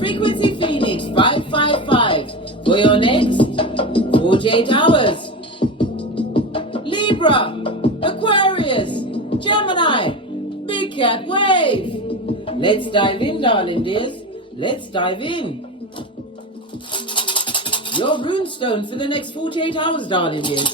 Frequency Phoenix 555 for your next 48 hours. Libra, Aquarius, Gemini, Big Cat Wave. Let's dive in, darling dears. Let's dive in. Your runestone for the next 48 hours, darling dears.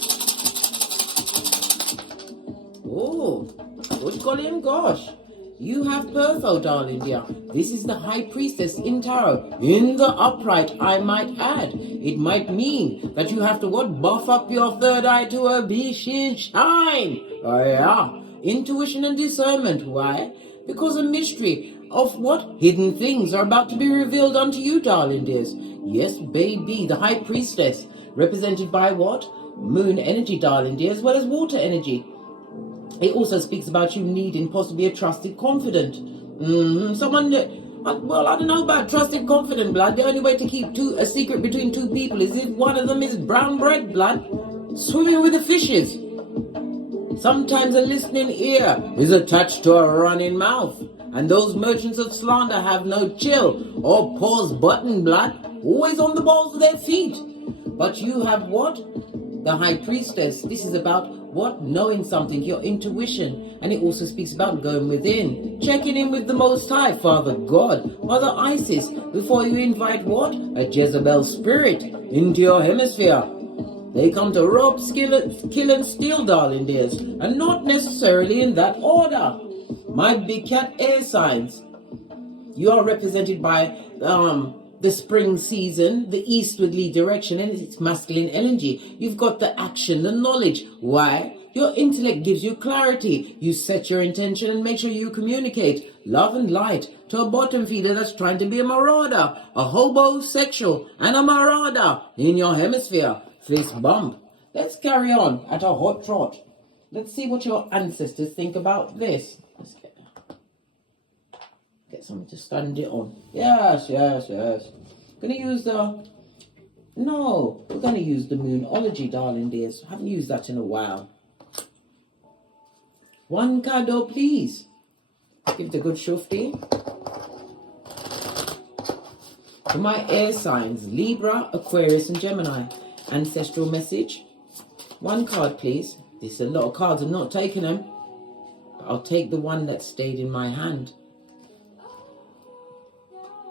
Oh, good golly gosh. You have Pertho, darling dear. This is the High Priestess in Tarot. In the upright, I might add. It might mean that you have to what? Buff up your third eye to a vision shine. Oh yeah. Intuition and discernment. Why? Because a mystery of what? Hidden things are about to be revealed unto you, darling dears. Yes, baby. The High Priestess. Represented by what? Moon energy, darling dear, as well as water energy. It also speaks about you needing possibly a trusted confidant. Someone that, well, I don't know about trusted confident, blood. The only way to keep a secret between two people is if one of them is brown bread, blood, swimming with the fishes. Sometimes a listening ear is attached to a running mouth. And those merchants of slander have no chill or pause button, blood. Always on the balls of their feet. But you have what? The High Priestess. This is about what? Knowing something, your intuition. And it also speaks about going within. Checking in with the Most High, Father God, Mother Isis, before you invite what? A Jezebel spirit into your hemisphere. They come to rob, kill and steal, darling dears. And not necessarily in that order. My Big Cat air signs. You are represented by the spring season, the eastwardly direction, and its masculine energy. You've got the action, the knowledge. Why? Your intellect gives you clarity. You set your intention and make sure you communicate love and light to a bottom feeder that's trying to be a marauder, a homosexual, and a marauder in your hemisphere. Fist bump. Let's carry on at a hot trot. Let's see what your ancestors think about this. Let's get something to stand it on. Yes. Gonna use we're gonna use the Moonology, darling dears. Haven't used that in a while. One card, please. Give it a good shufti. For my air signs, Libra, Aquarius, and Gemini. Ancestral message. One card, please. This is a lot of cards. I'm not taking them. But I'll take the one that stayed in my hand.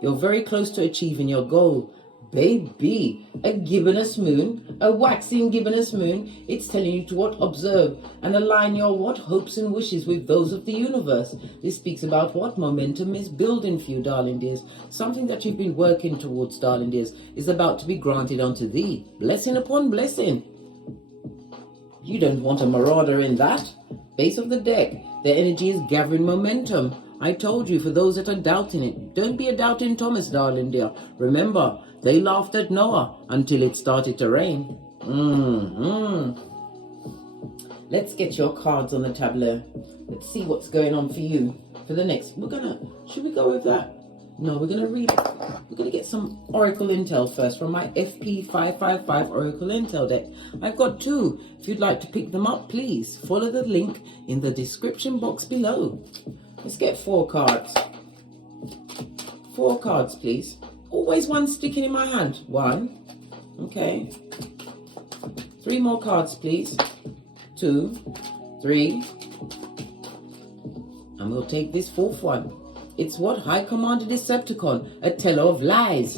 You're very close to achieving your goal. Baby, a gibbonous moon, a waxing gibbonous moon. It's telling you to what? Observe and align your what? Hopes and wishes with those of the universe. This speaks about what? Momentum is building for you, darling dears. Something that you've been working towards, darling dears, is about to be granted unto thee. Blessing upon blessing. You don't want a marauder in that. Base of the deck. The energy is gathering momentum. I told you, for those that are doubting it, don't be a doubting Thomas, darling dear. Remember, they laughed at Noah until it started to rain. Let's get your cards on the tableau. Let's see what's going on for you for the next. Should we go with that? No, we're gonna read. We're gonna get some Oracle Intel first from my FP555 Oracle Intel deck. I've got two. If you'd like to pick them up, please follow the link in the description box below. Let's get 4 cards. 4 cards, please. Always one sticking in my hand. 1. Okay. 3 more cards, please. 2, 3. And we'll take this 4th one. It's what? High Commander Decepticon, a teller of lies.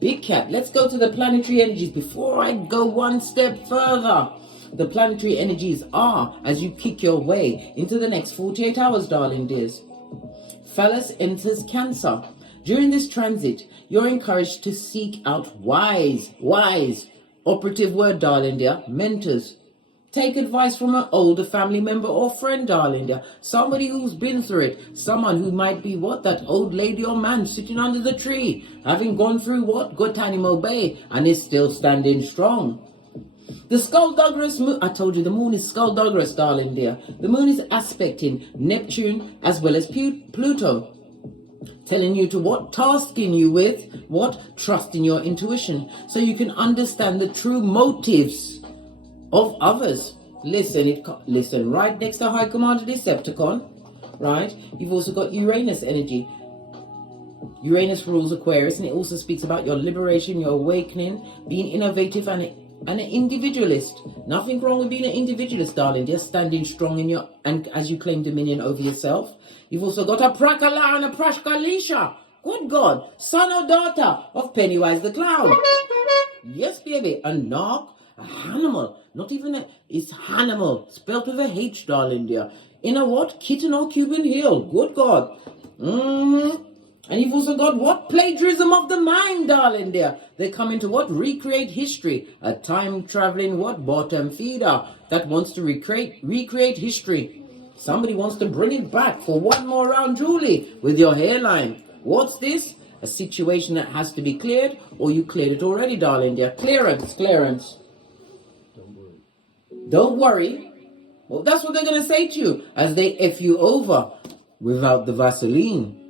Big Cat, let's go to the planetary energies before I go one step further. The planetary energies are as you kick your way into the next 48 hours, darling dears. Phallus enters Cancer. During this transit, you're encouraged to seek out wise, operative word, darling dear, mentors. Take advice from an older family member or friend, darling dear. Somebody who's been through it. Someone who might be what? That old lady or man sitting under the tree, having gone through what? Guantanamo Bay, and is still standing strong. The Skullduggerous moon, I told you the moon is Skullduggerous, darling dear. The moon is aspecting Neptune as well as Pluto. Telling you to what? Tasking you with what? Trust in your intuition so you can understand the true motives of others. Listen, right next to High Commander Decepticon, right? You've also got Uranus energy. Uranus rules Aquarius, and it also speaks about your liberation, your awakening, being innovative and an individualist. Nothing wrong with being an individualist, darling. Just standing strong in your, and as you claim dominion over yourself. You've also got a Prakala and a Prashkalisha. Good God, son or daughter of Pennywise the Clown. Yes, baby, a knock, a animal, not even a, it's animal, spelled with a H, darling dear. In a what? Kitten or Cuban heel. Good God. And you've also got what? Plagiarism of the mind, darling dear. They come into what? Recreate history. A time-traveling what? Bottom feeder that wants to recreate history. Somebody wants to bring it back for one more round, Julie, with your hairline. What's this? A situation that has to be cleared, or you cleared it already, darling dear. Clearance. Don't worry. Well, that's what they're going to say to you as they F you over without the Vaseline.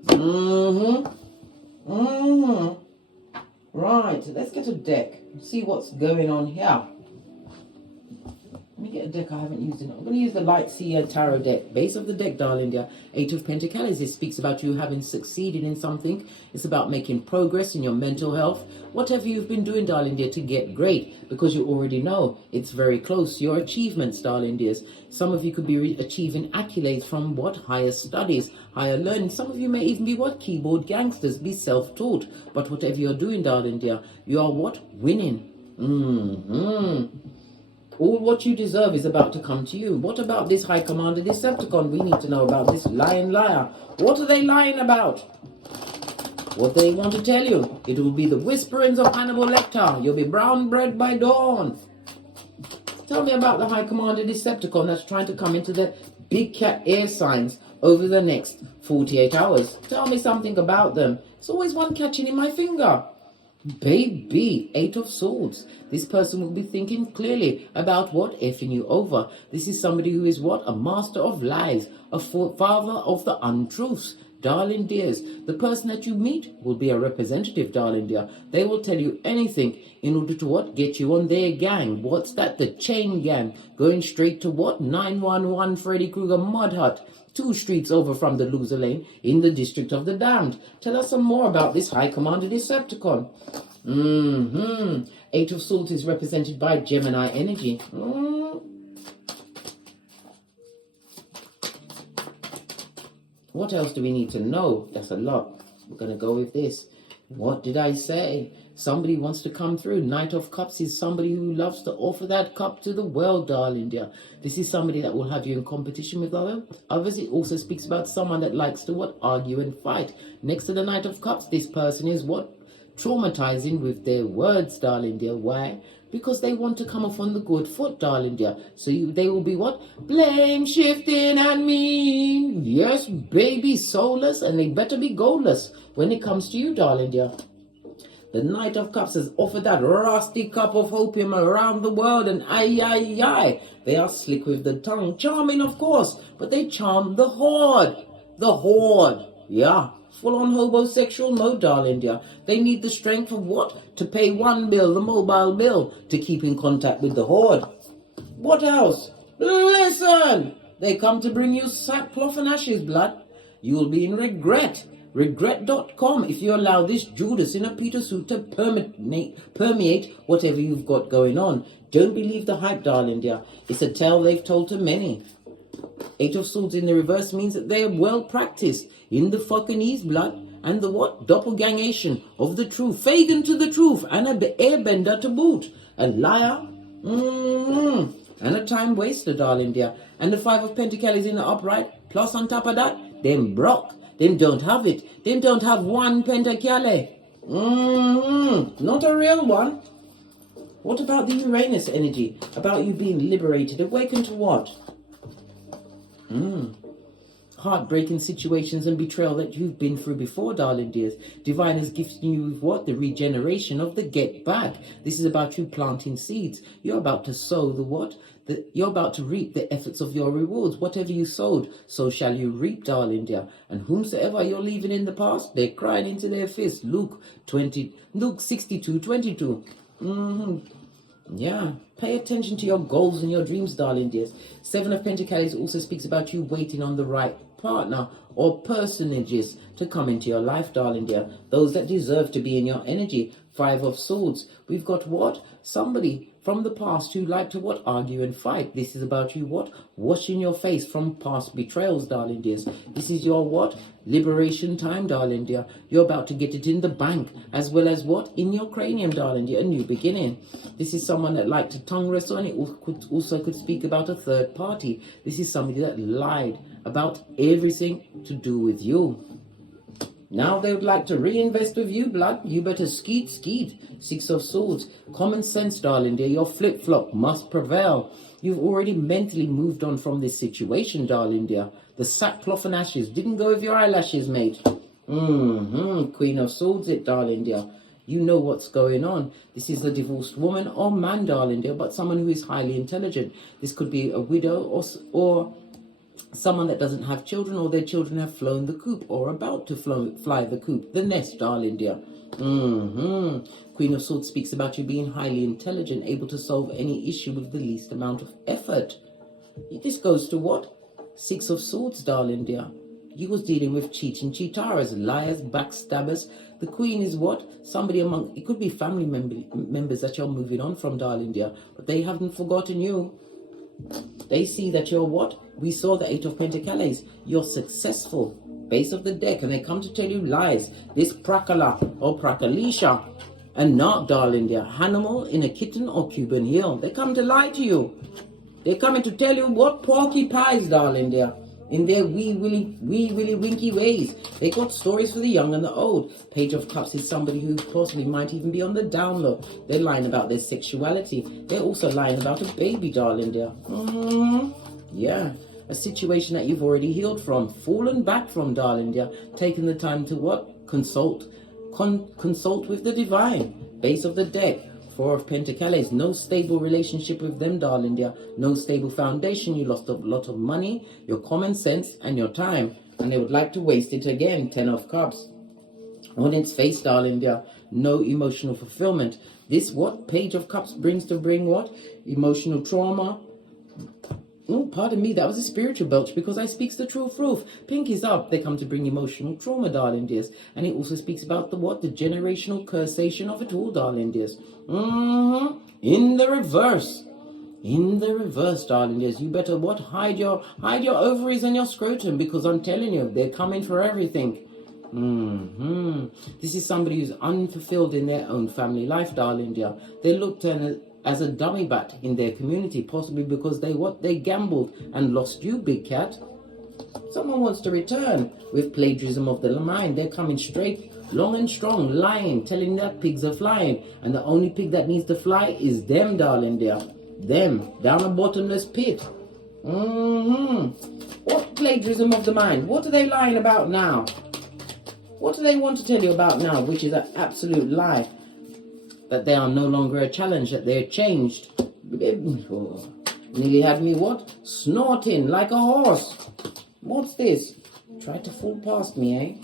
Right, let's get a deck. See what's going on here. Let me get a deck I haven't used in. I'm going to use the Light Seer Tarot deck. Base of the deck, darling dear. 8 of Pentacles. It speaks about you having succeeded in something. It's about making progress in your mental health. Whatever you've been doing, darling dear, to get great. Because you already know it's very close. Your achievements, darling dears. Some of you could be achieving accolades from what? Higher studies, higher learning. Some of you may even be what? Keyboard gangsters. Be self-taught. But whatever you're doing, darling dear, you are what? Winning. All what you deserve is about to come to you. What about this High Commander Decepticon? We need to know about this lying liar. What are they lying about? What they want to tell you? It will be the whisperings of Hannibal Lecter. You'll be brown bread by dawn. Tell me about the High Commander Decepticon that's trying to come into the big cat air signs over the next 48 hours. Tell me something about them. It's always one catching in my finger. Baby, 8 of Swords. This person will be thinking clearly about what? Effing you over. This is somebody who is what? A master of lies. A father of the untruths. Darling dears, the person that you meet will be a representative, darling dear. They will tell you anything in order to what? Get you on their gang. What's that? The chain gang. Going straight to what? 911 Freddy Krueger Mud Hut. 2 streets over from the loser lane in the District of the Damned. Tell us some more about this High Commander Decepticon. 8 of Swords is represented by Gemini energy. What else do we need to know? That's a lot. We're going to go with this. What did I say? Somebody wants to come through. Knight of Cups is somebody who loves to offer that cup to the world, darling dear. This is somebody that will have you in competition with others. It also speaks about someone that likes to what? Argue and fight. Next to the Knight of Cups, this person is what? Traumatizing with their words, darling dear. Why? Because they want to come off on the good foot, darling dear. So they will be what? Blame shifting and mean. Yes, baby, soulless, and they better be goalless when it comes to you, darling dear. The Knight of Cups has offered that rusty cup of opium around the world, and aye. They are slick with the tongue. Charming, of course, but they charm the horde. The horde. Yeah. Full-on homosexual mode, darling dear. They need the strength of what? To pay one bill, the mobile bill, to keep in contact with the horde. What else? Listen! They come to bring you sackcloth and ashes, blood. You will be in regret. Regret.com if you allow this Judas in a Peter suit to permeate whatever you've got going on. Don't believe the hype, darling dear. It's a tale they've told to many. 8 of Swords in the reverse means that they are well practiced in the fucking East blood and the what? Doppelgangation of the truth. Fagin to the truth and an airbender to boot. A liar. And a time waster, darling dear. And the 5 of Pentacles in the upright. Plus on top of that, them broke. Them don't have it. Them don't have one pentacale. Not a real one. What about the Uranus energy? About you being liberated. Awakened to what? Heartbreaking situations and betrayal that you've been through before, darling dears. Divine is gifting you with what? The regeneration of the get back. This is about you planting seeds. You're about to sow the what? You're about to reap the efforts of your rewards. Whatever you sowed, so shall you reap, darling dear. And whomsoever you're leaving in the past, they're crying into their fist. Luke 62:22. Yeah, pay attention to your goals and your dreams, darling dears. 7 of Pentacles also speaks about you waiting on the right partner or personages to come into your life, darling dear. Those that deserve to be in your energy. 5 of Swords. We've got what? Somebody from the past who like to what? Argue and fight. This is about you what? Washing your face from past betrayals, darling dears. This is your what? Liberation time, darling dear. You're about to get it in the bank, as well as what? In your cranium, darling dear. A new beginning. This is someone that liked to tongue wrestle, and it also could speak about a third party. This is somebody that lied about everything to do with you. Now they would like to reinvest with you, blood. You better skeet. 6 of Swords. Common sense, darling dear. Your flip-flop must prevail. You've already mentally moved on from this situation, darling dear. The sackcloth and ashes didn't go with your eyelashes, mate. Queen of Swords, it, darling dear. You know what's going on. This is a divorced woman or man, darling dear, but someone who is highly intelligent. This could be a widow or someone that doesn't have children, or their children have flown the coop or about to fly the coop, the nest, darling dear. Queen of Swords speaks about you being highly intelligent, able to solve any issue with the least amount of effort. This goes to what? 6 of Swords, darling dear. You was dealing with cheating cheataras, liars, backstabbers. The Queen is what? Somebody among, it could be family members that you're moving on from, darling dear, but they haven't forgotten you. They see that you're what? We saw the 8 of Pentacles. You're successful. Base of the deck. And they come to tell you lies. This Prakala or Prakalisha. And not, darling dear, Hanimal in a kitten or Cuban heel. They come to lie to you. They're coming to tell you what porky pies, darling dear. In their wee willy winky ways. They got stories for the young and the old. Page of Cups is somebody who possibly might even be on the down low. They're lying about their sexuality. They're also lying about a baby, darling dear. Yeah, a situation that you've already healed from, fallen back from, darling dear. Taking the time to what? Consult with the divine. Base of the deck. 4 of Pentacles. No stable relationship with them, darling dear. No stable foundation. You lost a lot of money, your common sense, and your time. And they would like to waste it again. 10 of Cups. On its face, darling dear. No emotional fulfillment. This what? Page of Cups brings to bring what? Emotional trauma. Oh, pardon me, that was a spiritual belch because I speaks the truth. Pink is up. They come to bring emotional trauma, darling dears. And it also speaks about the what? The generational cursation of it all, darling dears. In the reverse. In the reverse, darling dears. You better what? Hide your ovaries and your scrotum, because I'm telling you, they're coming for everything. This is somebody who's unfulfilled in their own family life, darling dear. They looked at as a dummy bat in their community, possibly because they gambled and lost you, big cat. Someone wants to return with plagiarism of the mind. They're coming straight, long and strong, lying, telling that pigs are flying, and the only pig that needs to fly is them, darling dear. Them, down a bottomless pit. What plagiarism of the mind? What are they lying about now? What do they want to tell you about now, which is an absolute lie? That they are no longer a challenge, that they're changed. Nearly had me what? Snorting like a horse. What's this? Tried to fall past me, eh?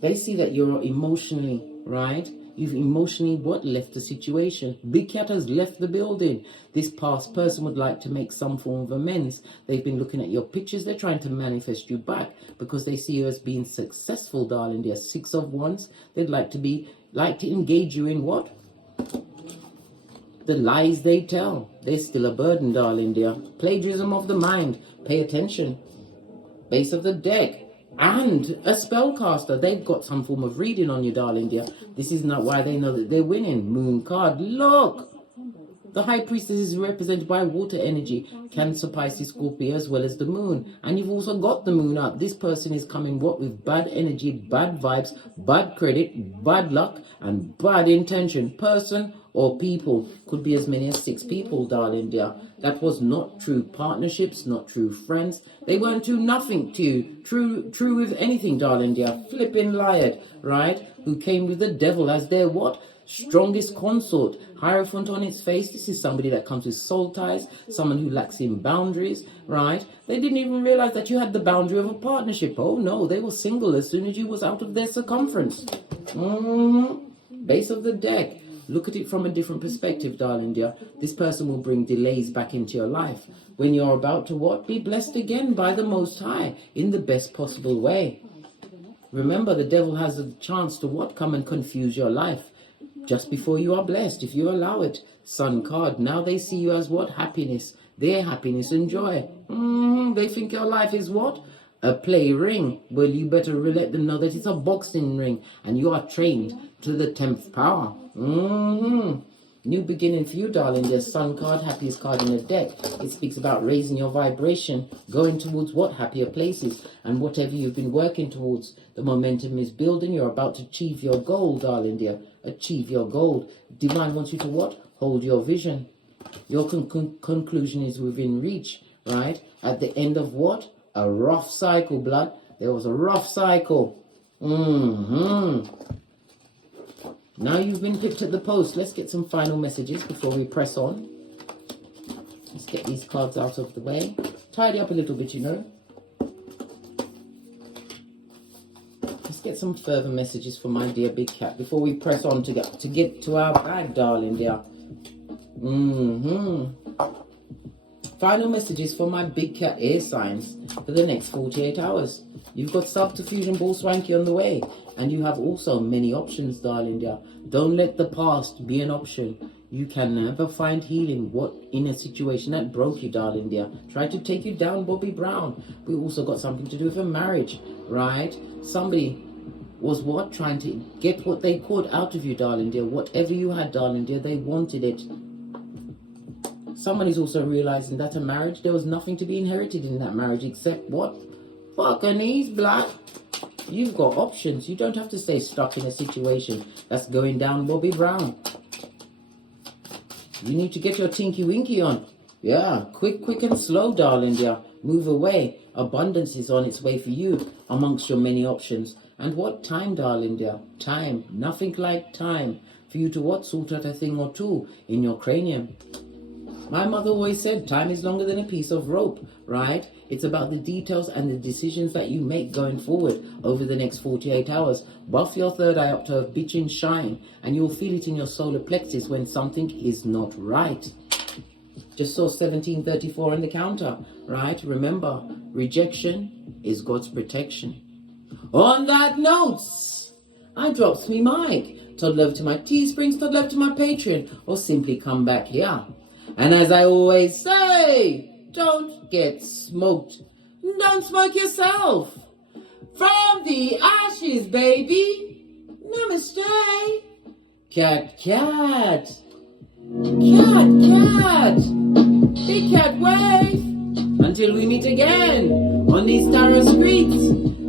They see that you're emotionally, right? You've emotionally what? Left the situation. Big Cat has left the building. This past person would like to make some form of amends. They've been looking at your pictures. They're trying to manifest you back because they see you as being successful, darling. They're 6 of Wands. They'd like to engage you in what? The lies they tell. They're still a burden, darling dear. Plagiarism of the mind. Pay attention. Base of the deck. And a spellcaster. They've got some form of reading on you, darling dear. This is not why they know that they're winning. Moon card. Look! The High Priestess is represented by water energy. Cancer, Pisces, Scorpio, as well as the moon. And you've also got the moon up. This person is coming what? With bad energy, bad vibes, bad credit, bad luck, and bad intention. Person or people. Could be as many as 6 people, darling dear. That was not true partnerships, not true friends. They weren't true nothing to you. True with anything, darling dear. Flipping liar, right? Who came with the devil as their what? Strongest consort. Hierophant on its face. This is somebody that comes with soul ties. Someone who lacks in boundaries, right? They didn't even realize that you had the boundary of a partnership. Oh no, they were single as soon as you was out of their circumference. Base of the deck. Look at it from a different perspective, darling dear. This person will bring delays back into your life when you're about to what? Be blessed again by the Most High in the best possible way. Remember, the devil has a chance to what? Come and confuse your life just before you are blessed, if you allow it. Sun card. Now they see you as what? Happiness. Their happiness and joy. They think your life is what? A play ring. Well, you better let them know that it's a boxing ring and you are trained to the 10th power. New beginning for you, darling. There's Sun card, happiest card in the deck. It speaks about raising your vibration, going towards what? Happier places. And whatever you've been working towards, the momentum is building. You're about to achieve your goal, darling dear. Achieve your goal. Divine wants you to what? Hold your vision. Your conclusion is within reach, right? At the end of what? A rough cycle, blood. There was a rough cycle. Now you've been picked at the post. Let's get some final messages before we press on. Let's get these cards out of the way. Tidy up a little bit, you know. Let's get some further messages for my dear big cat before we press on to get to our bag, darling dear. Final messages for my big cat air signs for the next 48 hours. You've got self-diffusion ball swanky on the way. And you have also many options, darling dear. Don't let the past be an option. You can never find healing in a situation that broke you, darling dear. Try to take you down, Bobby Brown. We also got something to do with a marriage, right? Somebody was what? Trying to get what they could out of you, darling dear. Whatever you had, darling dear, they wanted it. Someone is also realizing that a marriage, there was nothing to be inherited in that marriage except what? Buccaneers, black. You've got options. You don't have to stay stuck in a situation that's going down, Bobby Brown. You need to get your tinky winky on. Yeah, quick and slow, darling dear. Move away. Abundance is on its way for you amongst your many options. And what time, darling dear? Time. Nothing like time for you to what? Sort out a thing or two in your cranium. My mother always said time is longer than a piece of rope, right? It's about the details and the decisions that you make going forward over the next 48 hours. Buff your third eye up to a bitchin' shine, and you'll feel it in your solar plexus when something is not right. Just saw 1734 on the counter, right? Remember, rejection is God's protection. On that note, I drops me mic. Todd love to my Teesprings, Todd love to my Patreon, or simply come back here. And as I always say, don't get smoked. Don't smoke yourself. From the ashes, baby. Namaste. Cat, cat. Cat, cat. Big cat wave. Until we meet again on these tarot streets.